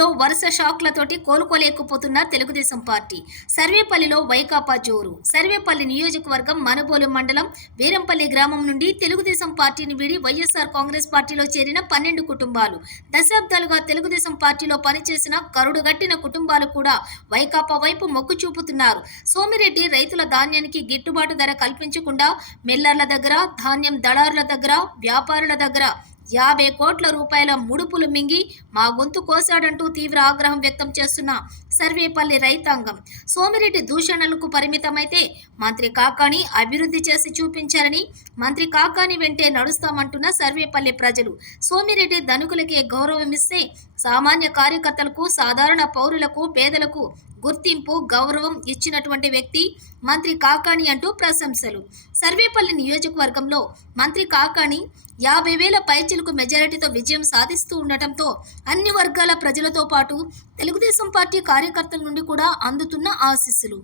సర్వేపల్లిలో వరుస షాక్లతోటి కోలుకోలేకపోతున్న తెలుగుదేశం పార్టీ. సర్వేపల్లిలో వైకాపా జోరు. సర్వేపల్లి నియోజకవర్గం మనుబోలు మండలం వీరంపల్లి గ్రామం నుండి తెలుగుదేశం పార్టీని వీడి వైఎస్ఆర్ కాంగ్రెస్ పార్టీలో చేరిన 12 కుటుంబాలు. దశాబ్దాలుగా తెలుగుదేశం పార్టీలో పనిచేసిన కరుడుగట్టిన కుటుంబాలు కూడా వైకాపా వైపు మొగ్గు చూపుతున్నారు. సోమిరెడ్డి రైతుల ధాన్యానికి గిట్టుబాటు ధర కల్పించకుండా మిల్లర్ల దగ్గర, ధాన్యం దళారుల దగ్గర, వ్యాపారుల దగ్గర 50 కోట్ల రూపాయల ముడుపులు మింగి మా గొంతు కోశాడంటూ తీవ్ర ఆగ్రహం వ్యక్తం చేస్తున్న సర్వేపల్లి రైతాంగం. సోమిరెడ్డి దూషణలకు పరిమితమైతే మంత్రి కాకాని అభివృద్ధి చేసి చూపించారని, మంత్రి కాకాని వెంటే నడుస్తామంటున్న సర్వేపల్లి ప్రజలు. సోమిరెడ్డి ధనికులకే గౌరవమిస్తే సామాన్య కార్యకర్తలకు, సాధారణ పౌరులకు, పేదలకు గుర్తింపు, గౌరవం ఇచ్చినటువంటి వ్యక్తి మంత్రి కాకాని అంటూ ప్రశంసలు. సర్వేపల్లి నియోజకవర్గంలో మంత్రి కాకాని 50,000 పైచిలకు మెజారిటీతో విజయం సాధిస్తూ ఉండటంతో అన్ని వర్గాల ప్రజలతో పాటు తెలుగుదేశం పార్టీ కార్యకర్తల నుండి కూడా అందుతున్న ఆశీస్సులు.